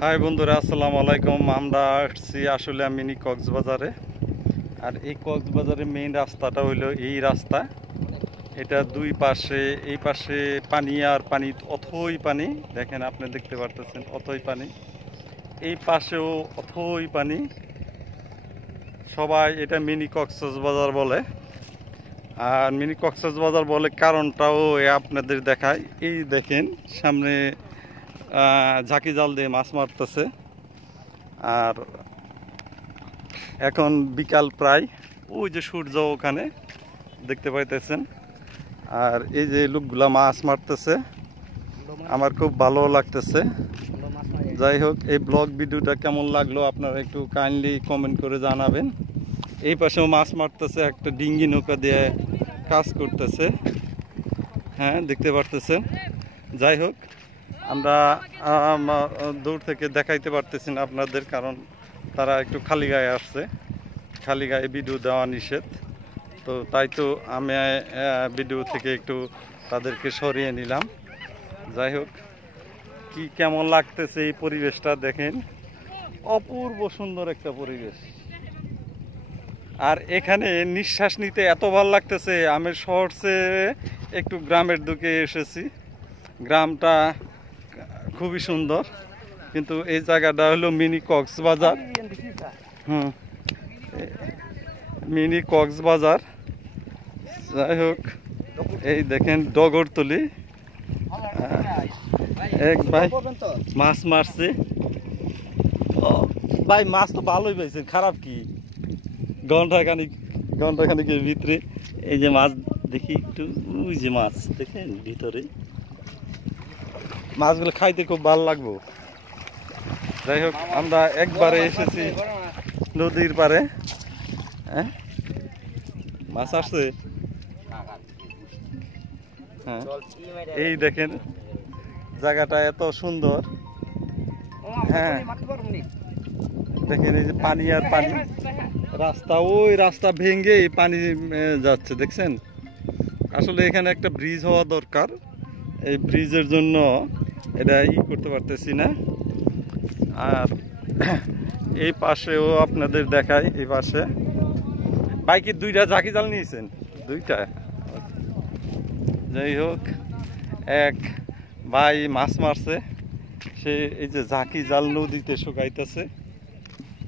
High বন্ধুরা, আসসালামু আলাইকুম। আমরা আসছি আসলে মিনি কক্সবাজারে। আর এই কক্সবাজারের মেইন রাস্তাটা হইলো এই রাস্তা। এটা দুই পাশে, এই পাশে পানি আর পানি, অথই পানি। দেখেন, আপনি দেখতে পারতেছেন অথই পানি। এই পাশেও অথই পানি। সবাই এটা মিনি কক্সবাজার বলে। আর মিনি কক্সবাজার বলে কারণটাও আপনাদের দেখায়। এই দেখেন সামনে ঝাঁকি জাল দিয়ে মাছ মারতেছে। আর এখন বিকাল প্রায়, ওই যে সূর্য ওখানে দেখতে পাইতেছেন। আর এই যে লোকগুলা মাছ মারতেছে, আমার খুব ভালো লাগতেছে। যাই হোক, এই ব্লগ ভিডিওটা কেমন লাগলো আপনারা একটু কাইন্ডলি কমেন্ট করে জানাবেন। এই পাশেও মাছ মারতেছে, একটা ডিঙ্গি নৌকা দিয়ে কাজ করতেছে। হ্যাঁ, দেখতে পারতেছেন। যাই হোক, আমরা দূর থেকে দেখাইতে পারতেছি না আপনাদের, কারণ তারা একটু খালি গায়ে আসছে। খালি গায়ে ভিডিও দেওয়া নিষেধ, তো তাই তো আমি ভিডিও থেকে একটু তাদেরকে সরিয়ে নিলাম। যাই হোক, কি কেমন লাগতেছে এই পরিবেশটা দেখেন, অপূর্ব সুন্দর একটা পরিবেশ। আর এখানে নিঃশ্বাস নিতে এত ভালো লাগতেছে। আমি শহর ছেড়ে একটু গ্রামের দিকে এসেছি। গ্রামটা খুবই সুন্দর, কিন্তু এই জায়গাটা হলো মিনি কক্সবাজার। মিনি কক্সবাজার। যাই হোক, এই দেখেন ডগরতলি। এক ভাই মাছ মারছে। ভাই, মাছ তো ভালোই পাইছে, খারাপ কি? ঘন্টাখানিকের ভিতরে এই যে মাছ দেখি একটু, ওই যে মাছ দেখেন ভিতরে, মাছগুলো খাইতে খুব ভালো লাগবো। যাই হোক, আমরা একবারে এসেছি নদীর পারে। হ্যাঁ, মাছ আসছে। হ্যাঁ, এই দেখেন জায়গাটা এত সুন্দর। হ্যাঁ, দেখেন এই যে পানি আর পানি, রাস্তা, ওই রাস্তা ভেঙে পানি যাচ্ছে, দেখছেন? আসলে এখানে একটা ব্রিজ হওয়া দরকার। এই ব্রিজের জন্য এটা করতে পারতেছি না। আর এই পাশেও আপনাদের দেখাই, এই পাশে বাইকে দুইটা ঝাঁকি জাল নিয়েছেন, দুইটা। যাই হোক, এক ভাই মাছ মারছে, সে এই যে ঝাঁকি জাল নদীতে শুকাইতেছে।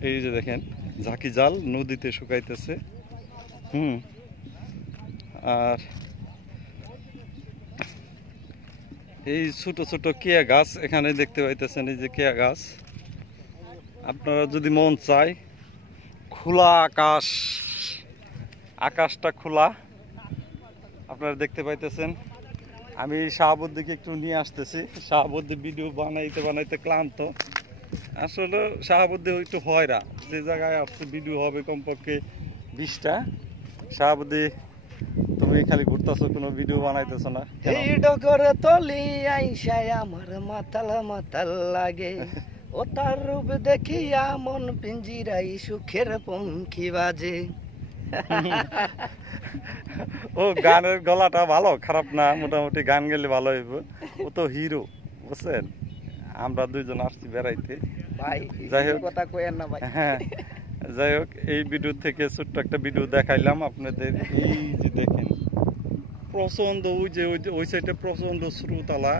এই যে দেখেন, ঝাঁকি জাল নদীতে শুকাইতেছে। আর এই ছোট ছোট কেয়া গাছ এখানে দেখতে পাইতেছেন, এই যে কেয়া গাছ। আপনারা যদি মন চায়, খোলা আকাশ, আকাশটা খোলা আপনারা দেখতে পাইতেছেন। আমি শাহাবুদ্দিকে একটু নিয়ে আসতেছি। শাহাবুদ্দি ভিডিও বানাইতে বানাইতে ক্লান্ত। আসলে শাহাবুদ্দি একটু হয়রা, যে জায়গায় আসছে ভিডিও হবে কমপক্ষে 20টা। শাহাবুদ্দি, তুমি খালি ঘুরতেছো, কোনো ভিডিও বানাইতেছো না। এই ডগরে তলি আইসায় আমার মাতাল মাতাল লাগে, ও তার রূপ দেখিয়া মন পিঞ্জিরাই সুখের পঙ্খী বাজে। ও গানের গলাটা ভালো, খারাপ না, মোটামুটি গান গেলে ভালো হইব। ও তো হিরো, বুঝছেন? আমরা দুইজন আসছি বেড়াইতে। ভাই, যাই হোক, কথা কইেন না ভাই। হ্যাঁ, যাই হোক, এই ভিডিও থেকে ছোট্ট একটা ভিডিও দেখাইলাম আপনাদের। এই যে দেখেন প্রচন্ড, ওই যে ওই সাইডে প্রচন্ড স্রোতালা।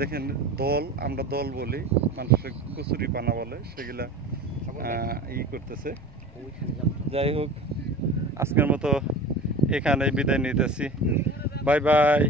দেখেন দল, আমরা দল বলি, মানুষের কচুরি পানা বলে, সেগুলা করতেছে। যাই হোক, আজকের মতো এখানে বিদায় নিতেছি। Bye bye.